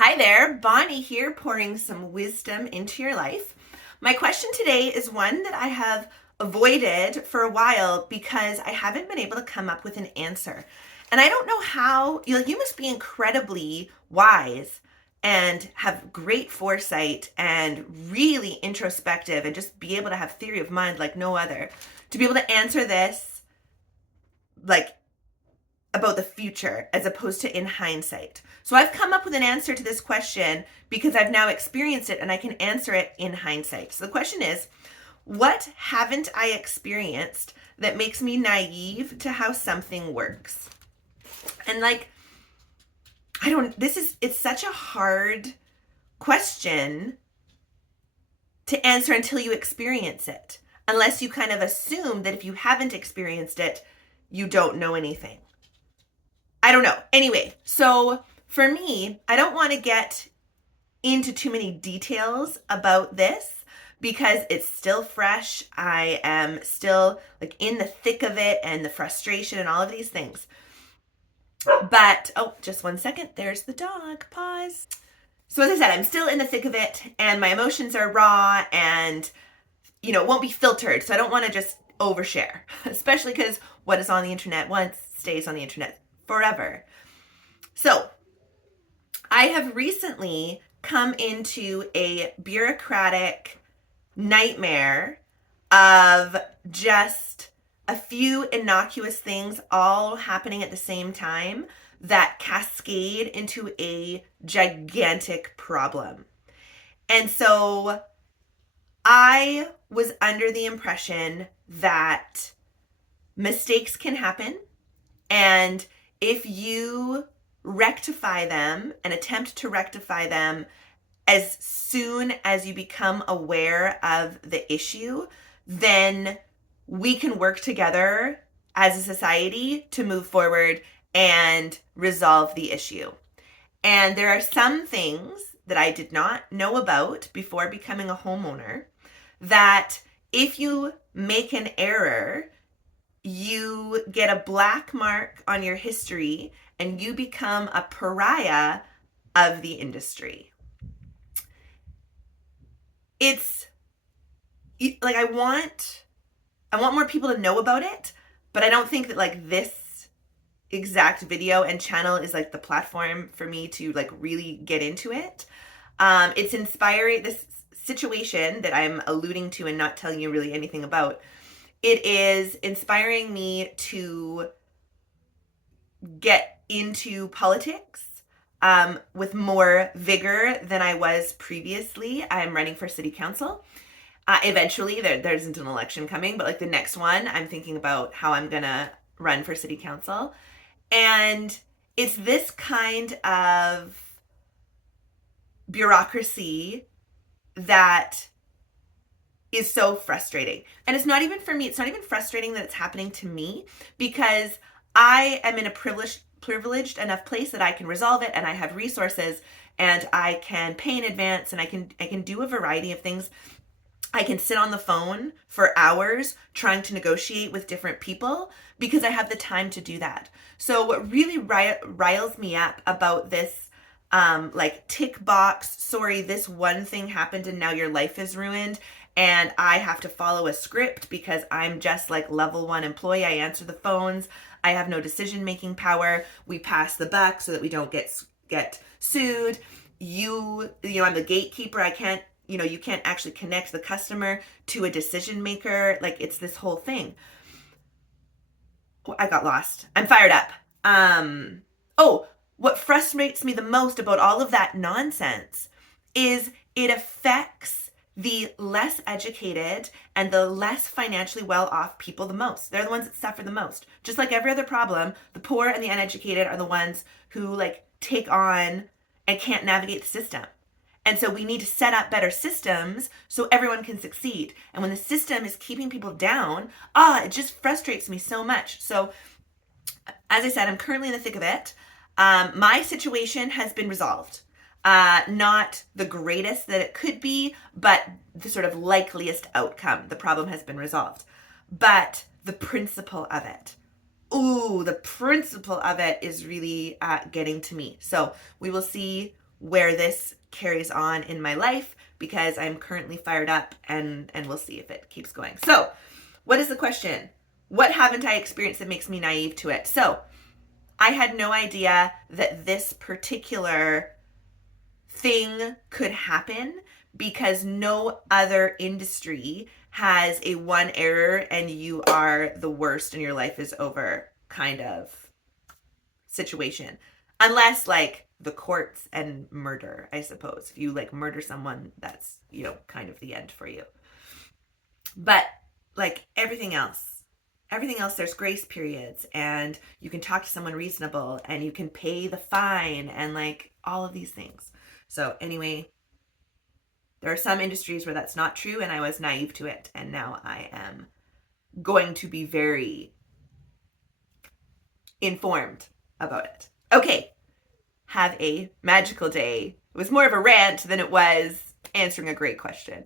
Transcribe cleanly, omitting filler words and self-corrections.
Hi there, Bonnie here, pouring some wisdom into your life. My question today is one that I have avoided for a while because I haven't been able to come up with an answer. And I don't know how, you must be incredibly wise and have great foresight and really introspective and just be able to have theory of mind like no other to be able to answer this like about the future as opposed to in hindsight. So I've come up with an answer to this question because I've now experienced it and I can answer it in hindsight. So the question is, what haven't I experienced that makes me naive to how something works? And it's such a hard question to answer until you experience it. Unless you kind of assume that if you haven't experienced it, you don't know anything. I don't know. Anyway, so for me, I don't want to get into too many details about this because it's still fresh. I am still in the thick of it and the frustration and all of these things. But, just one second. There's the dog. Pause. So as I said, I'm still in the thick of it and my emotions are raw and, it won't be filtered. So I don't want to just overshare, especially because what is on the internet once stays on the internet forever. So I have recently come into a bureaucratic nightmare of just a few innocuous things all happening at the same time that cascade into a gigantic problem. And so I was under the impression that mistakes can happen, and if you rectify them and attempt to rectify them as soon as you become aware of the issue, then we can work together as a society to move forward and resolve the issue. And there are some things that I did not know about before becoming a homeowner that if you make an error, you get a black mark on your history and you become a pariah of the industry. It's like I want more people to know about it, but I don't think that this exact video and channel is the platform for me to really get into it. It's inspiring. This situation that I'm alluding to and not telling you really anything about, it is inspiring me to get into politics with more vigor than I was previously. I'm running for city council. Eventually, there isn't an election coming, but the next one, I'm thinking about how I'm gonna run for city council. And it's this kind of bureaucracy that is so frustrating. And it's not even for me. It's not even frustrating that it's happening to me because I am in a privileged enough place that I can resolve it and I have resources and I can pay in advance and I can do a variety of things. I can sit on the phone for hours trying to negotiate with different people because I have the time to do that. So what really riles me up about this tick box, sorry, this one thing happened and now your life is ruined and I have to follow a script because I'm just level 1 employee. I answer the phones. I have no decision-making power. We pass the buck so that we don't get sued. I'm the gatekeeper. I can't, you can't actually connect the customer to a decision maker. It's this whole thing. I got lost. I'm fired up. What frustrates me the most about all of that nonsense is it affects the less educated and the less financially well-off people the most. They're the ones that suffer the most. Just like every other problem, the poor and the uneducated are the ones who take on and can't navigate the system. And so we need to set up better systems so everyone can succeed. And when the system is keeping people down, it just frustrates me so much. So as I said, I'm currently in the thick of it. My situation has been resolved. Not the greatest that it could be, but the sort of likeliest outcome. The problem has been resolved. But the principle of it, the principle of it is really getting to me. So we will see where this carries on in my life because I'm currently fired up, and we'll see if it keeps going. So, what is the question? What haven't I experienced that makes me naive to it? So, I had no idea that this particular thing could happen because no other industry has a one error and you are the worst and your life is over kind of situation. Unless like the courts and murder, I suppose. If you like murder someone, that's, kind of the end for you. But like everything else, there's grace periods and you can talk to someone reasonable and you can pay the fine and like all of these things. So anyway, there are some industries where that's not true and I was naive to it, and now I am going to be very informed about it. Okay, have a magical day. It was more of a rant than it was answering a great question.